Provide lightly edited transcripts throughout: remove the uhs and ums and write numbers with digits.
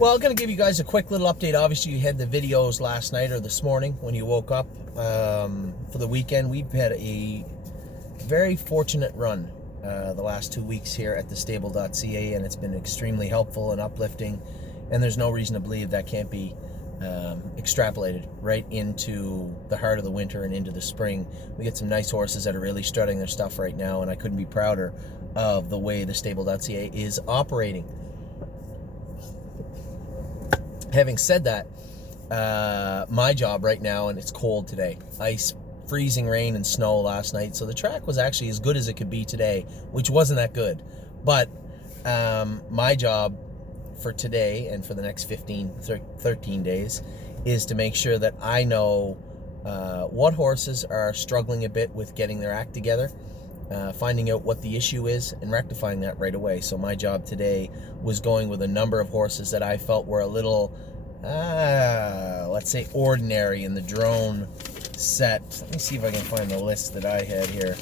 Well, I'm going to give you guys a quick little update. Obviously, you had the videos last night or this morning when you woke up for the weekend. We've had a very fortunate run the last 2 weeks here at thestable.ca, and it's been extremely helpful and uplifting, and there's no reason to believe that can't be extrapolated right into the heart of the winter and into the spring. We get some nice horses that are really strutting their stuff right now, and I couldn't be prouder of the way thestable.ca is operating. Having said that, my job right now, and it's cold today, ice, freezing rain and snow last night, so the track was actually as good as it could be today, which wasn't that good. But my job for today and for the next 13 days is to make sure that I know what horses are struggling a bit with getting their act together, finding out what the issue is and rectifying that right away. So my job today was going with a number of horses that I felt were a little, let's say, ordinary in the drone set. Let me see if I can find the list that I had here.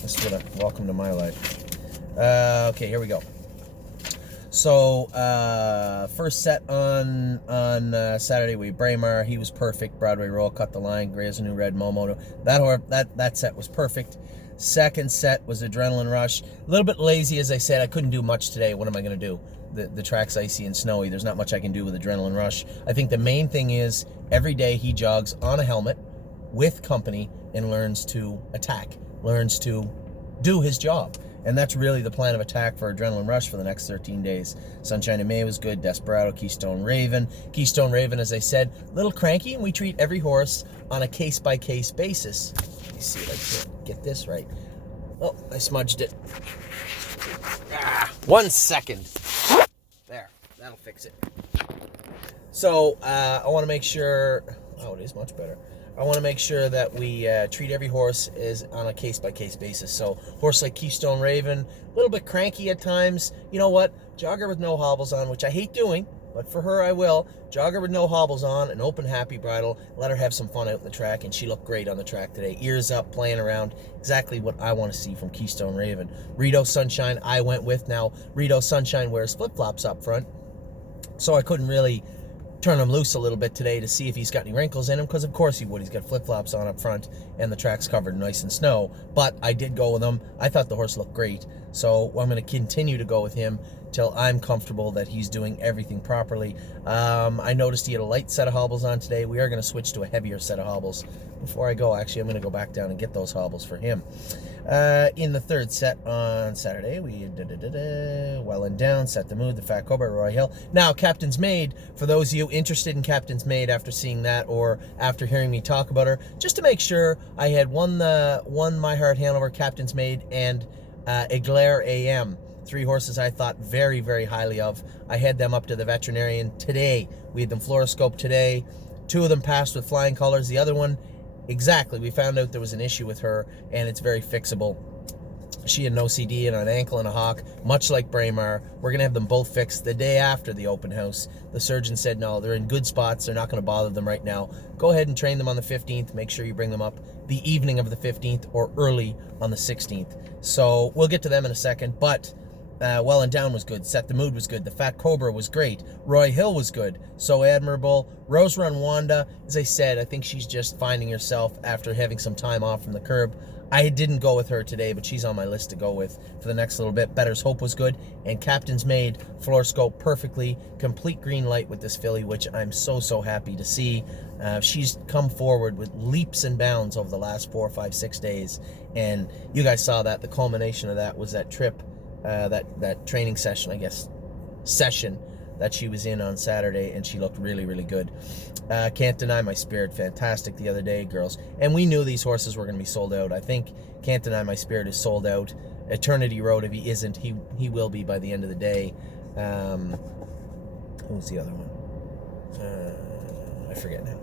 This would have, welcome to my life. Okay, here we go. So first set on Saturday, we Braemar. He was perfect. Broadway Roll cut the line. Gray's a New Red Momo. That set was perfect. Second set was Adrenaline Rush. A little bit lazy, as I said. I couldn't do much today. What am I going to do? The track's icy and snowy. There's not much I can do with Adrenaline Rush. I think the main thing is every day he jogs on a helmet with company and learns to attack, learns to do his job. And that's really the plan of attack for Adrenaline Rush for the next 13 days. Sunshine in May was good. Desperado, Keystone Raven. Keystone Raven, as I said, a little cranky, and we treat every horse on a case-by-case basis. Let me see if I can get this right. Oh, I smudged it. 1 second. There, that'll fix it. So I want to make sure, oh, it is much better. I want to make sure that we treat every horse as on a case-by-case basis. So horse like Keystone Raven, a little bit cranky at times. You know what? Jogger with no hobbles on, which I hate doing, but for her I will. Jogger with no hobbles on, an open happy bridle. Let her have some fun out in the track, and she looked great on the track today. Ears up, playing around. Exactly what I want to see from Keystone Raven. Rito Sunshine I went with. Now, Rito Sunshine wears flip-flops up front, so I couldn't really turn him loose a little bit today to see if he's got any wrinkles in him, because of course he would. He's got flip-flops on up front and the track's covered nice in snow, but I did go with him. I thought the horse looked great, so I'm going to continue to go with him till I'm comfortable that he's doing everything properly. I noticed he had a light set of hobbles on today. We are going to switch to a heavier set of hobbles. Before I go, actually, I'm going to go back down and get those hobbles for him. In the third set on Saturday, we Well and Down, Set the Mood, the Fat Cobra, Roy Hill. Now, Captain's Maid, for those of you interested in Captain's Maid after seeing that or after hearing me talk about her, just to make sure, I had won My Heart Hanover, Captain's Maid, and Eglaire AM. 3 horses I thought very, very highly of. I had them up to the veterinarian today. We had them fluoroscoped today. 2 of them passed with flying colors. The other one, exactly, we found out there was an issue with her, and it's very fixable. She had an OCD and an ankle and a hock, much like Braemar. We're going to have them both fixed the day after the open house. The surgeon said, no, they're in good spots. They're not going to bother them right now. Go ahead and train them on the 15th. Make sure you bring them up the evening of the 15th or early on the 16th. So we'll get to them in a second, but Well and Down was good. Set the Mood was good. The Fat Cobra was great. Roy Hill was good. So admirable. Rose Run Wanda, as I said, I think she's just finding herself after having some time off from the curb. I didn't go with her today, but she's on my list to go with for the next little bit. Better's Hope was good. And Captain's Maid, floor scope perfectly. Complete green light with this filly, which I'm so, so happy to see. She's come forward with leaps and bounds over the last 4, 5, 6 days. And you guys saw that. The culmination of that was that trip. That training session, I guess, that she was in on Saturday, and she looked really, really good. Can't Deny My Spirit, fantastic the other day, girls. And we knew these horses were going to be sold out. I think Can't Deny My Spirit is sold out. Eternity Road, if he isn't, he will be by the end of the day. Who's the other one? I forget now.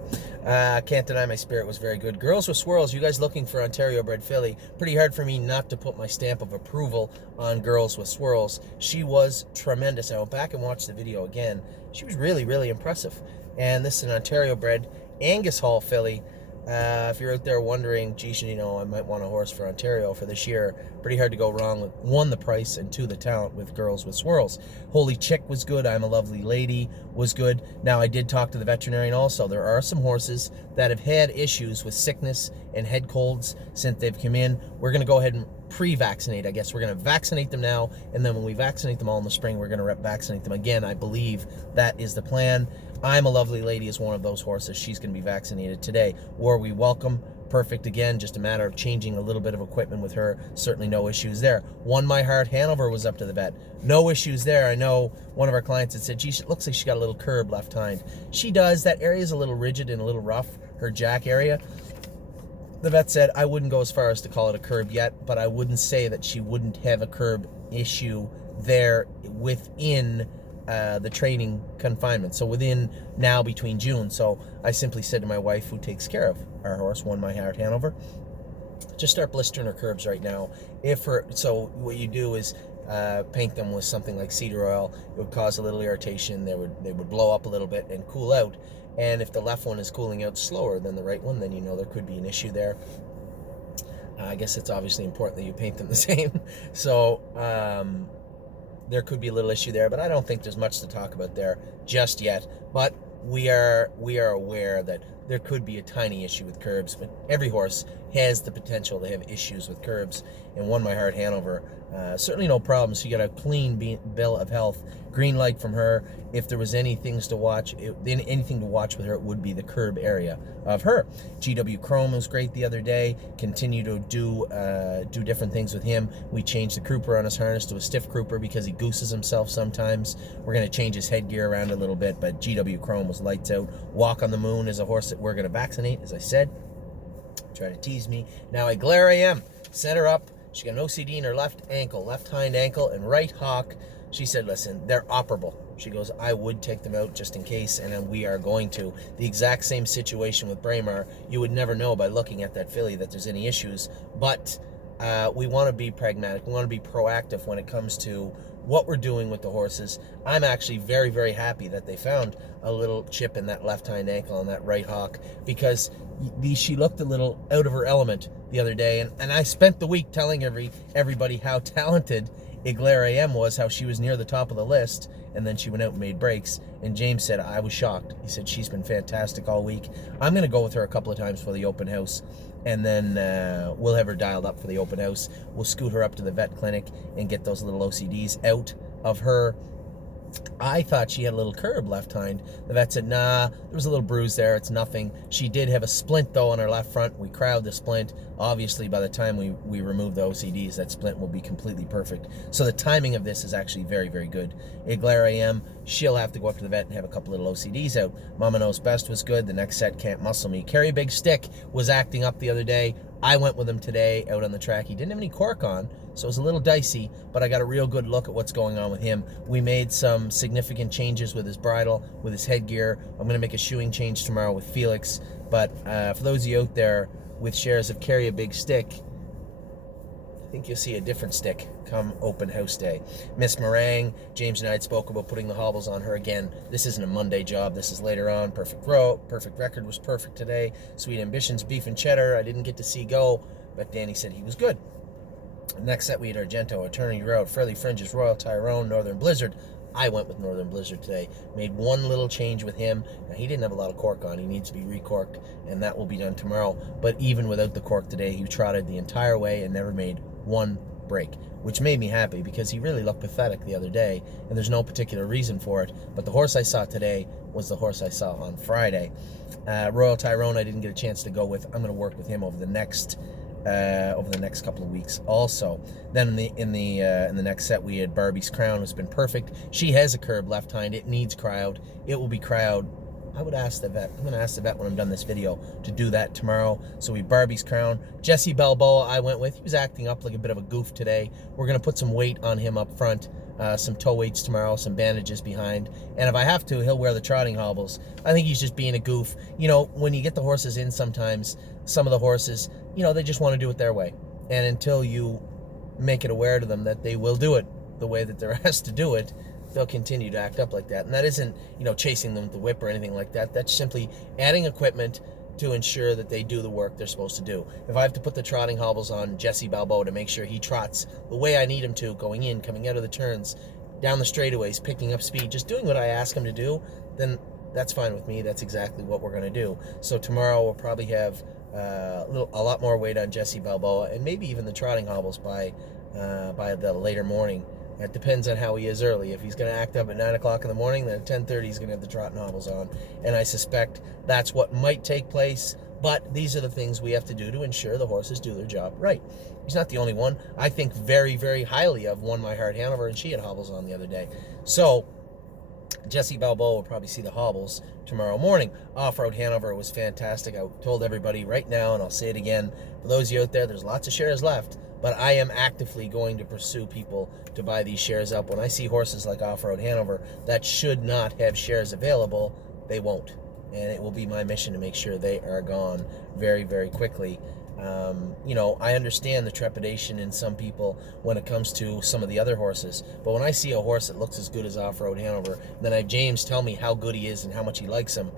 Can't Deny My Spirit was very good. Girls with Swirls, you guys looking for Ontario bred filly. Pretty hard for me not to put my stamp of approval on Girls with Swirls. She was tremendous. I went back and watched the video again. She was really, really impressive. And this is an Ontario bred Angus Hall filly. If you're out there wondering, geez, you know, I might want a horse for Ontario for this year, pretty hard to go wrong with, one, the price, and two, the talent with Girls with Swirls. Holy Chick was good. I'm a Lovely Lady was good. Now, I did talk to the veterinarian also. There are some horses that have had issues with sickness and head colds since they've come in. We're going to go ahead and pre-vaccinate, I guess. We're going to vaccinate them now, and then when we vaccinate them all in the spring, we're going to vaccinate them again. I believe that is the plan. I'm a Lovely Lady is one of those horses. She's going to be vaccinated today. War We Welcome, perfect again. Just a matter of changing a little bit of equipment with her. Certainly no issues there. One My Heart Hanover was up to the vet. No issues there. I know one of our clients had said, geez, it looks like she got a little curb left hind. She does. That area is a little rigid and a little rough, her jack area. The vet said, I wouldn't go as far as to call it a curb yet, but I wouldn't say that she wouldn't have a curb issue there within the training confinement. So within now between June. So I simply said to my wife, who takes care of our horse, One My Heart Hanover, just start blistering her curbs right now. So what you do is paint them with something like cedar oil. It would cause a little irritation. They would blow up a little bit and cool out. And if the left one is cooling out slower than the right one, then you know there could be an issue there. I guess it's obviously important that you paint them the same. So there could be a little issue there, but I don't think there's much to talk about there just yet. But we are aware that there could be a tiny issue with curbs, but every horse has the potential to have issues with curbs. And One My Heart Hanover, certainly no problems. She got a clean bill of health, green light from her. If there was anything to watch with her, it would be the curb area of her. GW Chrome was great the other day. Continue to do different things with him. We changed the crooper on his harness to a stiff crooper because he gooses himself sometimes. We're going to change his headgear around a little bit, but GW Chrome was lights out. Walk on the Moon is a horse that we're going to vaccinate, as I said. Try to tease me. Now, I Glare AM, set her up. She got an OCD in her left ankle, left hind ankle, and right hock. She said, listen, they're operable. She goes, I would take them out just in case, and then we are going to. The exact same situation with Braemar. You would never know by looking at that filly that there's any issues, but we want to be pragmatic. We want to be proactive when it comes to what we're doing with the horses. I'm actually very, very happy that they found a little chip in that left hind ankle on that right hock, because she looked a little out of her element the other day, and I spent the week telling everybody how talented Glare AM was, how she was near the top of the list, and then she went out and made breaks. And James said, I was shocked. He said, she's been fantastic all week. I'm going to go with her a couple of times for the open house, and then we'll have her dialed up for the open house. We'll scoot her up to the vet clinic and get those little OCDs out of her. I thought she had a little curb left hind. The vet said, nah, there was a little bruise there. It's nothing. She did have a splint, though, on her left front. We crowd the splint. Obviously, by the time we remove the OCDs, that splint will be completely perfect. So the timing of this is actually very, very good. Glare AM, she'll have to go up to the vet and have a couple little OCDs out. Mama Knows Best was good. The next set, Can't Muscle Me. Carry Big Stick was acting up the other day. I went with him today out on the track. He didn't have any cork on, so it was a little dicey, but I got a real good look at what's going on with him. We made some significant changes with his bridle, with his headgear. I'm going to make a shoeing change tomorrow with Felix, but for those of you out there with shares of Carry a Big Stick, I think you'll see a different stick come open house day. Miss Meringue, James and I had spoke about putting the hobbles on her again. This isn't a Monday job. This is later on. Perfect Row, Perfect Record was perfect today. Sweet Ambitions, Beef and Cheddar, I didn't get to see go, but Danny said he was good. Next set, we had Argento, Eternity Road, Fairly Fringes, Royal Tyrone, Northern Blizzard. I went with Northern Blizzard today. Made one little change with him. Now, he didn't have a lot of cork on. He needs to be recorked, and that will be done tomorrow. But even without the cork today, he trotted the entire way and never made one break, which made me happy because he really looked pathetic the other day, and there's no particular reason for it. But the horse I saw today was the horse I saw on Friday. Royal Tyrone, I didn't get a chance to go with. I'm going to work with him over the next couple of weeks. Also, then in the next set, we had Barbie's Crown, who's been perfect. She has a curb left hind. It needs crowd. It will be crowd. I would ask the vet. I'm going to ask the vet when I'm done this video to do that tomorrow. So we Barbie's Crown. Jesse Balboa I went with. He was acting up like a bit of a goof today. We're going to put some weight on him up front. Some toe weights tomorrow, some bandages behind. And if I have to, he'll wear the trotting hobbles. I think he's just being a goof. You know, when you get the horses in sometimes, some of the horses, you know, they just want to do it their way. And until you make it aware to them that they will do it the way that they're asked to do it, they'll continue to act up like that. And that isn't, you know, chasing them with the whip or anything like that. That's simply adding equipment, to ensure that they do the work they're supposed to do. If I have to put the trotting hobbles on Jesse Balboa to make sure he trots the way I need him to, going in, coming out of the turns, down the straightaways, picking up speed, just doing what I ask him to do, then that's fine with me. That's exactly what we're going to do. So tomorrow we'll probably have a lot more weight on Jesse Balboa, and maybe even the trotting hobbles by the later morning. It depends on how he is early. If he's going to act up at 9 o'clock in the morning, then at 10:30 he's going to have the trotting hobbles on. And I suspect that's what might take place. But these are the things we have to do to ensure the horses do their job right. He's not the only one. I think very, very highly of One My Heart Hanover, and she had hobbles on the other day. So Jesse Balboa will probably see the hobbles tomorrow morning. Off-Road Hanover was fantastic. I told everybody right now, and I'll say it again, for those of you out there, there's lots of shares left. But I am actively going to pursue people to buy these shares up. When I see horses like Off-Road Hanover that should not have shares available, they won't. And it will be my mission to make sure they are gone very, very quickly. I understand the trepidation in some people when it comes to some of the other horses. But when I see a horse that looks as good as Off-Road Hanover, then I have James tell me how good he is and how much he likes him.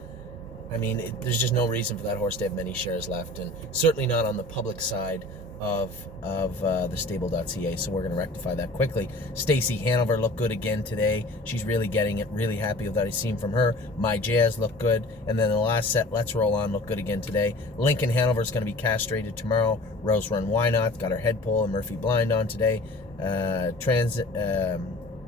I mean, there's just no reason for that horse to have many shares left, and certainly not on the public side of the stable.ca. So we're going to rectify that quickly. Stacy Hanover looked good again today. She's really getting it. Really happy with what I've seen from her. My Jazz looked good. And then the last set, Let's Roll On, looked good again today. Lincoln Hanover is going to be castrated tomorrow. Rose Run Why Not got her head pull and Murphy Blind on today.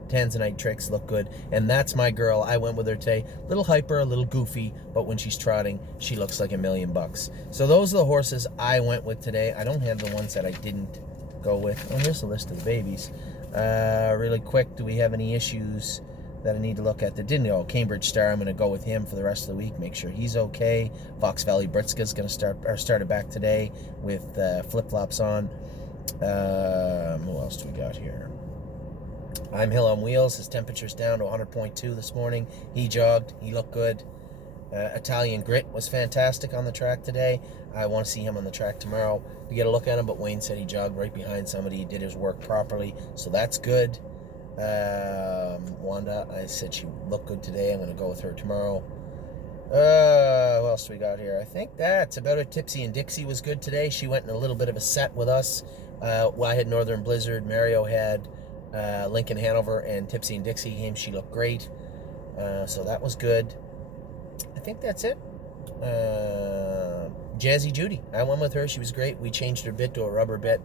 Tanzanite Tricks look good, and that's my girl. I went with her today. Little hyper, a little goofy, but when she's trotting, she looks like $1,000,000. So those are the horses I went with today. I don't have the ones that I didn't go with. Oh, here's a list of the babies. Really quick, do we have any issues that I need to look at that didn't go? Cambridge Star, I'm going to go with him for the rest of the week, make sure he's okay. Fox Valley Britska's going to started back today with flip-flops on. Who else do we got here? I'm Hill on Wheels. His temperature's down to 100.2 this morning. He jogged. He looked good. Italian Grit was fantastic on the track today. I want to see him on the track tomorrow to get a look at him, but Wayne said he jogged right behind somebody. He did his work properly, so that's good. Wanda, I said she looked good today. I'm going to go with her tomorrow. Who else do we got here? I think that's about it. Tipsy and Dixie was good today. She went in a little bit of a set with us. I had Northern Blizzard. Mario had Lincoln Hanover, and Tipsy and Dixie came. She looked great. So that was good. I think that's it. Jazzy Judy, I went with her. She was great. We changed her bit to a rubber bit.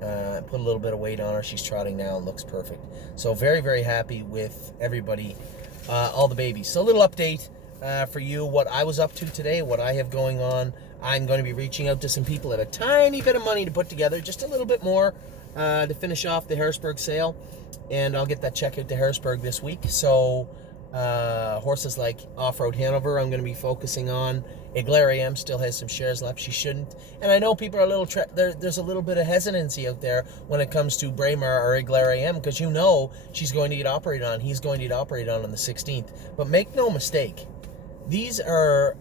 Put a little bit of weight on her. She's trotting now and looks perfect. So very, very happy with everybody, all the babies. So a little update for you, what I was up to today, what I have going on. I'm going to be reaching out to some people at a tiny bit of money to put together, just a little bit more to finish off the Harrisburg sale. And I'll get that check out to Harrisburg this week. So horses like Off-Road Hanover, I'm going to be focusing on. Eglariam still has some shares left. She shouldn't. And I know people are a little there's a little bit of hesitancy out there when it comes to Braemar or Eglariam, because you know she's going to get operated on. He's going to get operated on the 16th. But make no mistake, these are,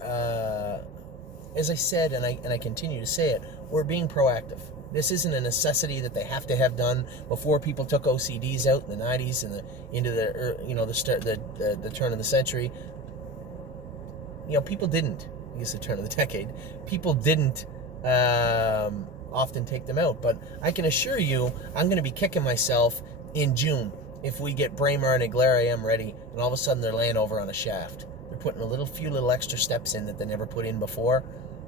as I said, and I continue to say it, we're being proactive. This isn't a necessity that they have to have done. Before, people took OCDs out in the 90s and into the turn of the century. People didn't. I guess the turn of the decade. People didn't often take them out. But I can assure you, I'm going to be kicking myself in June if we get Braemar and Eglariam ready, and all of a sudden they're laying over on a shaft. They're putting a few little extra steps in that they never put in before.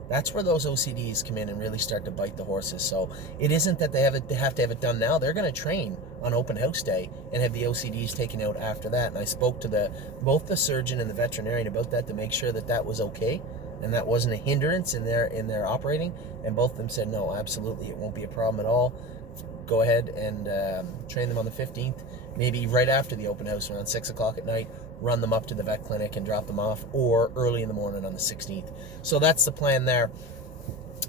That's where those OCDs come in and really start to bite the horses. So it isn't that they have to have it done now. They're going to train on open house day and have the OCDs taken out after that. And I spoke to both the surgeon and the veterinarian about that to make sure that was okay and that wasn't a hindrance in their operating. And both of them said, no, absolutely, it won't be a problem at all. Go ahead and train them on the 15th, maybe right after the open house around 6 o'clock at night. Run them up to the vet clinic and drop them off, or early in the morning on the 16th. So that's the plan there.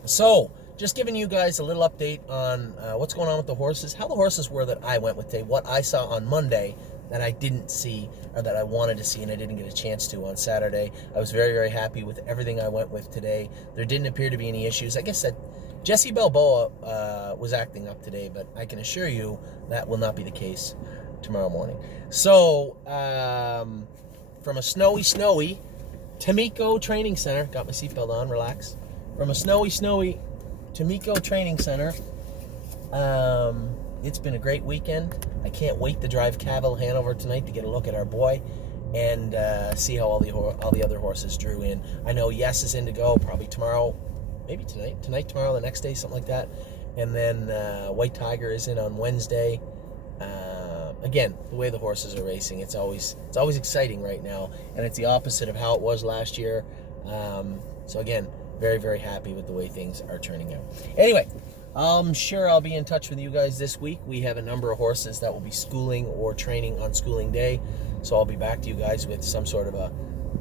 So just giving you guys a little update on what's going on with the horses, how the horses were that I went with today, what I saw on Monday that I didn't see or that I wanted to see and I didn't get a chance to on Saturday. I was very, very happy with everything I went with today. There didn't appear to be any issues. I guess that Jesse Balboa was acting up today, but I can assure you that will not be the case tomorrow morning. So from a snowy Tamiko Training Center, got my seatbelt on, relax. from a snowy Tomiko Training Center. It's been a great weekend. I can't wait to drive Cavill Hanover tonight to get a look at our boy and see how all the other horses drew in. I know Yes is in to go probably tomorrow, maybe tonight, tomorrow, the next day, something like that. And then White Tiger is in on Wednesday. Again, the way the horses are racing, it's always exciting right now, and it's the opposite of how it was last year. So again, very, very happy with the way things are turning out. Anyway, I'm sure I'll be in touch with you guys this week. We have a number of horses that will be schooling or training on schooling day, so I'll be back to you guys with some sort of a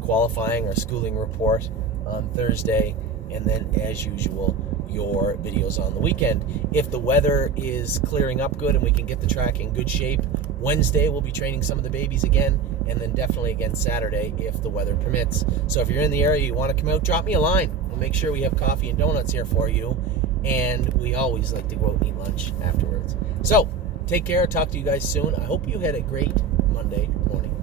qualifying or schooling report on Thursday, and then as usual, your videos on the weekend. If the weather is clearing up good and we can get the track in good shape, Wednesday we'll be training some of the babies again, and then definitely again Saturday if the weather permits. So if you're in the area, you want to come out, drop me a line. We'll make sure we have coffee and donuts here for you, and we always like to go out and eat lunch afterwards. So take care, talk to you guys soon. I hope you had a great Monday morning.